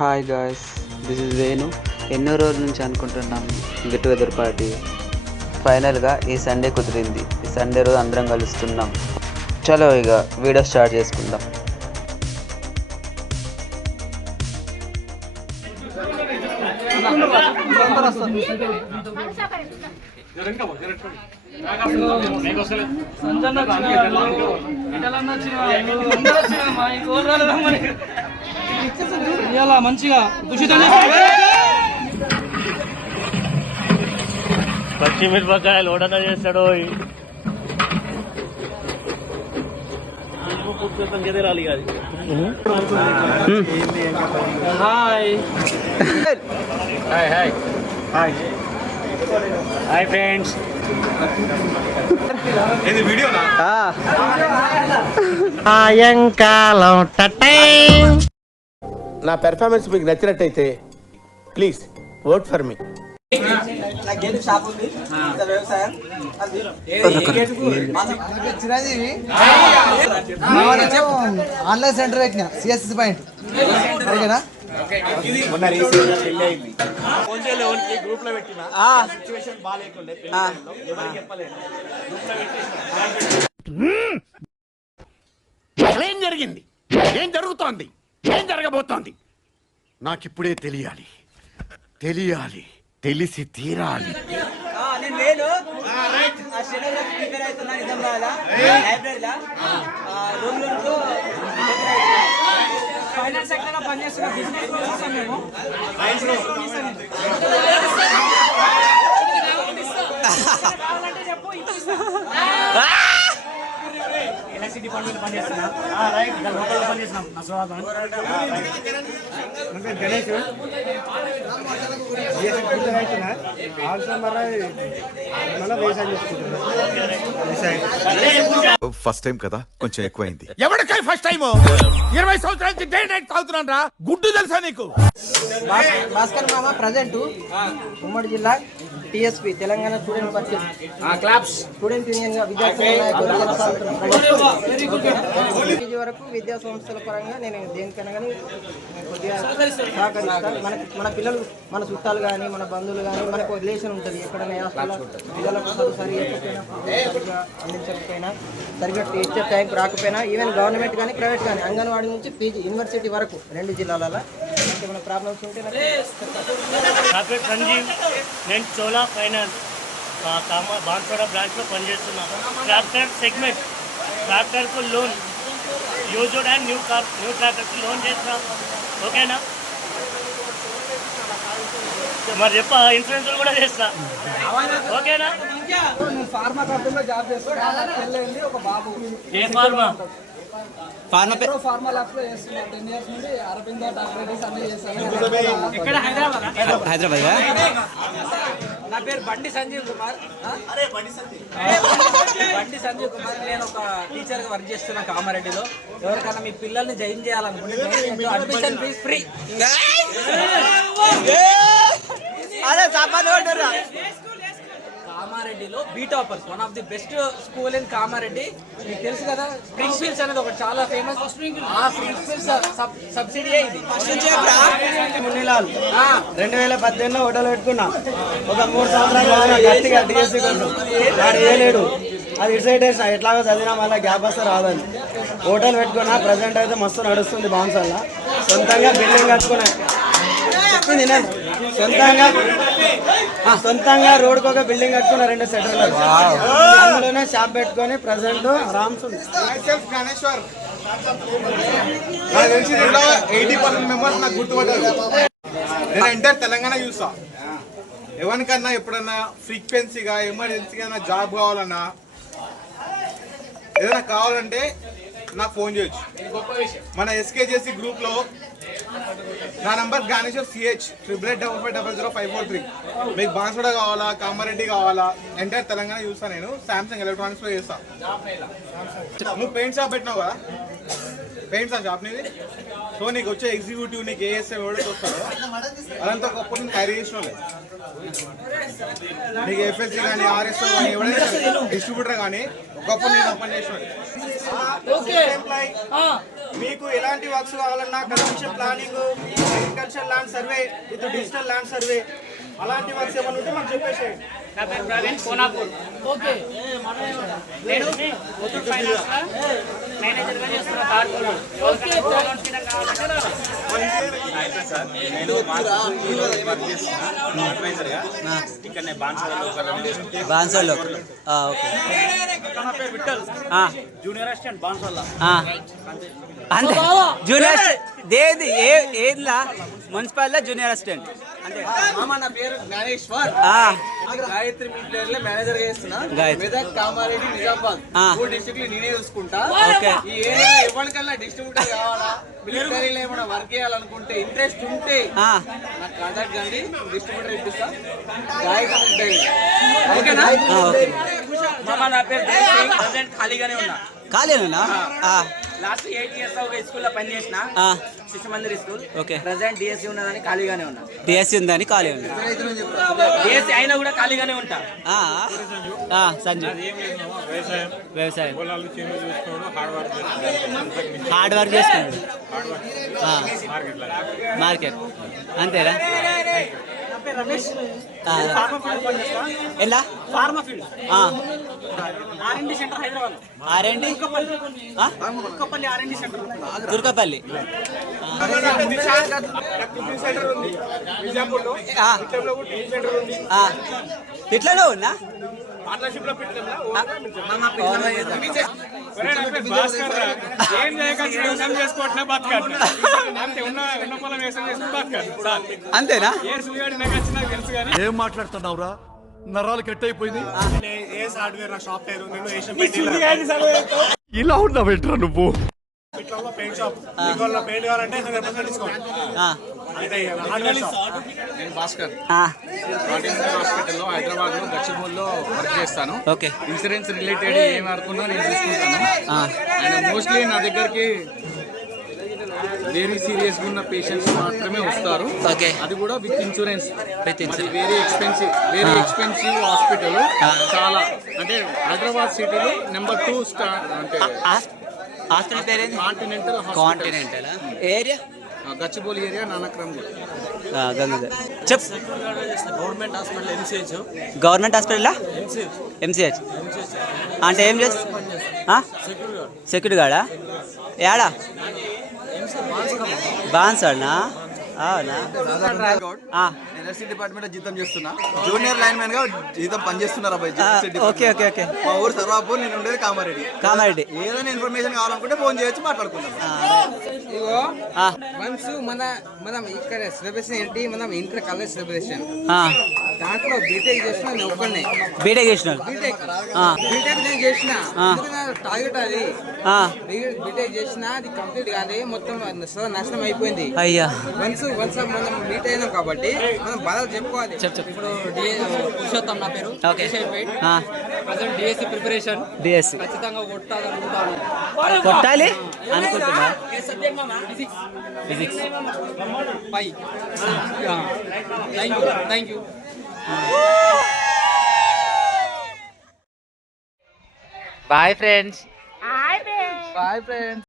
Hi guys, this is Venu. ఎన్నో రోజుల నుంచి అనుకుంటున్నాం గెట్ టుగెదర్ పార్టీ. ఫైనల్గా ఈ సండే కుదిరింది. ఈ సండే రోజు అందరం కలుస్తున్నాం. చలో ఇక వీడియో స్టార్ట్ చేసుకుందాం. మంచిగా పచ్చిమిరపకాయలు ఓడన చేస్తాడు. రాలి hi hi hi hi hi friends. ఇది వీడియోనా? సాయంకాలం నా పెర్ఫార్మెన్స్ మీకు నచ్చినట్టయితే please vote for me. Online centre పెట్టిన సిఎస్సి పాయింట్ ఓకేనా. గ్రూప్ లో పెట్టిన సిచువేషన్ బాగాలేకుండే ఏం జరిగింది, ఏం జరుగుతోంది, ఏం జరగబోతోంది నాకిప్పుడే తెలియాలి, తెలియాలి, తెలిసి తీరాలి. ఎలక్ట్రిసిటీ డిపార్ట్మెంట్ పనిచేస్తున్నా. పనిచేస్తున్నాం. ఫస్ట్ టైం కదా, కొంచెం ఎక్కువైంది. ఎవరికై ఫస్ట్ టైం? 20 సంవత్సరాల నుంచి డే నైట్ తాగుతున్నాను రా. గుడ్డు తెలుసా నీకు? భాస్కర్ మామ ప్రజెంట్ ఉమ్మడి జిల్లా టిఎస్పి తెలంగాణ స్టూడెంట్ పరిషత్ స్టూడెంట్ యూనియన్ గా విద్యార్థి వరకు విద్యా సంస్థల పరంగా నేను దేనికైనా కానీ కొద్దిగా సహకరిస్తాను. మన పిల్లలు, మన చుట్టాలు కానీ, మన బంధువులు కానీ, మనకు రిలేషన్ ఉంటుంది. ఎక్కడైనా పిల్లలకు సరిగా అందించకపోయినా, సరిగ్గా టీచర్ టైంకి రాకపోయినా, ఈవెన్ గవర్నమెంట్ కానీ ప్రైవేట్ కానీ అంగన్వాడీ నుంచి పీజీ యూనివర్సిటీ వరకు 2 జిల్లాలలో ఏమైనా ప్రాబ్లమ్స్ ఉంటే సంజీవ్, నేను చోలా ఫైనాన్స్ బాన్సోడా బ్రాంచ్లో పనిచేస్తున్నాను. ట్రాక్టర్ సెగ్మెంట్, ట్రాక్టర్కు లోన్, యూజ్డ్ అండ్ న్యూ ట్రాక్టర్కి లోన్ చేస్తున్నాం. ఓకేనా? మరి చెప్ప ఇన్సూరెన్స్ కూడా చేస్తా. ఓకేనా? ఫార్మా కంపెనీలో జాబ్ చేస్తాను. ఒక బాబు ఏ ఫార్మా? ఫార్మా ల్యాబ్స్ లో చేస్తున్నా 10 years నుండి. అరబిందో టాబ్లెట్స్ అన్ని చేస్తాను. ఎక్కడ? హైదరాబాద్. నా పేరు బండి సంజీవ్ కుమార్. బండి సంజీవ్ కుమార్. నేను ఒక టీచర్ గా వర్క్ చేస్తున్నా కామారెడ్డిలో. ఎవరికైనా మీ పిల్లల్ని జాయిన్ చేయాలనుకుంటే అడ్మిషన్ ఫీజ్ ఫ్రీ. కామారెడ్డిలో బీటాపర్స్, one of the best school in Kamareddy. మీకు తెలుసు కదా, స్ప్రింగ్ ఫీల్స్ అనేది ఒకటి చాలా ఫేమస్. ఆ స్ప్రింగ్ ఫీల్స్ సబ్సిడీ ఇది. 2018లో హోటల్ పెట్టుకున్నా. ఒక 3 సంవత్సరాలు గట్టిగా డిఎస్సీ వాడు వేయలేడు. అది ఇటు సైడ్ వేసిన ఎట్లాగో చదివినా మళ్ళీ గ్యాప్ వస్తే రాదని హోటల్ పెట్టుకున్నా. ప్రజెంట్ అయితే మస్తు నడుస్తుంది బాన్సల్లా. సొంతంగా బిల్డింగ్ కట్టుకున్నా. చెప్పింది నేను సొంతంగా రోడ్కి ఒక బిల్డింగ్ కట్టుకున్నా 2 సెటర్లు. అందులోనే షాప్ పెట్టుకొని ప్రజెంట్ ఆరామ్స్ ఉంది. గణేశ్వర్ నాకు తెలిసి 80% మెంబర్స్ నాకు గుర్తుపడ్డారు. నేను ఎంటర్ తెలంగాణ చూసా. ఎవరికన్నా ఎప్పుడన్నా ఫ్రీక్వెన్సీగా ఎమర్జెన్సీగా జాబ్ కావాలన్నా, ఏదైనా కావాలంటే నాకు ఫోన్ చేయొచ్చు. మన ఎస్కేజేసి గ్రూప్లో నా నంబర్ గణేశ్వర్ CH 88550543. మీకు బాన్సోడా కావాలా, కామారెడ్డి కావాలా, ఎంటైర్ తెలంగాణ చూస్తా. నేను శాంసంగ్ ఎలక్ట్రానిక్స్లో చేస్తా. నువ్వు పెయింట్ షాప్ పెట్టినావు కదా, పెయింట్స్ ఆ షాప్ నీది. సో నీకు వచ్చే ఎగ్జిక్యూటివ్, నీకు ఏఎస్ఎం ఎవడైతే వస్తాడో అదంతా ఒకప్పుడు నేను తయారు చేసిన వాళ్ళే. నీకు ఎఫ్ఎస్సి కానీ, ఆర్ఎస్ఓ కానీ, ఎవడైనా డిస్ట్రిబ్యూటర్ కానీ ఒకప్పుడు నేను ఓపెన్ చేసిన. మీకు ఎలాంటి వర్క్స్ కావాలన్నా, construction planning, agriculture elevation land survey with digital land survey అలాంటి వర్క్స్ ఏమైనా ఉంటే మాకు చెప్పేసేయండి. నా పేరు ప్రవీణ్ కోనాపూర్. ఓకే, నేను ముత్తూట్ ఫైనాన్స్ మేనేజర్గా చేస్తున్నా. బాన్సోలో జూనియర్ అసిస్టెంట్ బాన్సోల్లా. అంతే జూనియర్ ఏదిలా మున్సిపాలిటీ జూనియర్ అసిస్టెంట్ అంతే. నా పేరు జ్ఞానేశ్వర్, గాయత్రి మిలిటరీలో మేనేజర్ చేస్తున్నా. మెదక్, కామారెడ్డి, నిజామాబాద్ 3 డిస్ట్రిక్ట్లు నేనే చూసుకుంటా. ఈ ఏరియా ఎవరికల్లా డిస్ట్రిబ్యూటర్ కావాలా, మిలిటరీలో ఏమైనా వర్క్ చేయాలనుకుంటే ఇంట్రెస్ట్ ఉంటే నాకు కాంటాక్ట్ కండి, డిస్ట్రిబ్యూటర్ ఇప్పిస్తా. గాయత్రి మిలిటరీ ఓకేనా? నా పేరు ప్రజెంట్ ఖాళీగానే ఉన్నా. ఖాళీనా? లాస్ట్ 8 years ఒక స్కూల్లో పనిచేసిన, శిశు Mandir school. Okay, present DSC ఉన్నదని ఖాళీగానే ఉన్నా. డిఎస్సి ఉందని ఖాళీ ఉంది. డిఎస్సి అయినా కూడా ఖాళీగానే ఉంటా. సంజు వ్యవసాయం హార్డ్ వర్క్ చేస్తున్నాడు. మార్కెట్ అంతేనా? ఎలా pharma field R&D center Hyderabad. R and D Kukkapalli R&D center Durgapalli. ఇట్లానే ఉన్నా అంతేనా? ఏం మాట్లాడుతున్నావురా? నరాలు కట్ అయిపోయింది. ఇలా ఉన్నావేంట్రా నువ్వు? నేను భాస్కర్ హాస్పిటల్లో హైదరాబాద్ లో గచ్చిబౌలిలో వర్క్ చేస్తాను. ఓకే, ఇన్సూరెన్స్ రిలేటెడ్ ఏం అనుకున్నా నేను చూసుకుంటాను. అండ్ మోస్ట్లీ నా దగ్గరికి వెరీ సీరియస్ ఉన్న పేషెంట్స్ మాత్రమే వస్తారు. ఓకే, అది కూడా with insurance. Very expensive hospital. చాలా అంటే హైదరాబాద్ సిటీలో నెంబర్ 2 స్టార్ అంటే హాస్పిటల్ పేరు continental area, Gachibowli area, Nanakram. చెప్. Government hospital MCH. Government hospital MCH అంటే ఏం చేస్తా? సెక్యూరిటీ గార్డా? ఏడా? బాన్సాడ్నా? అవునా? ఎన్ఎస్సీ డిపార్ట్మెంట్ లో జీతం చేస్తున్నా. జూనియర్ లైన్ మ్యాన్ గా జీతం పనిచేస్తున్నారు. Okay okay okay. మా ఊరు సర్వాపూర్, నేను ఉండేది కామారెడ్డి. ఏదైనా ఇన్ఫర్మేషన్ కావాలనుకుంటే ఫోన్ చేయొచ్చు, మాట్లాడుకుంటాం. ఇగో వన్స్ మనం ఇక్కడ సెలబ్రేషన్ ఏంటి, మనం ఇంటర్ కాలేజ్ సెలబ్రేషన్ దాంట్లో బీటెక్ చేసిన నేను ఒక్కనే. బీటెక్ చేసిన బీటెక్ నేను చేసిన టార్గెట్ అది. బీటెక్ చేసిన అది కంప్లీట్ కాదు, మొత్తం నాశనం అయిపోయింది. అయ్యా, వన్స్ మనం మీట్ అయినాం కాబట్టి మనం బాధలు చెప్పుకోవాలి. ఇప్పుడు పురుషోత్తం నా పేరు. Present DSC preparation. డిఎస్సి ఖచ్చితంగా కొట్టాలనుకుంటాను. కొట్టాలి అనుకుంటున్నా. Physics 5. Thank you. Bye friends. Bye friends.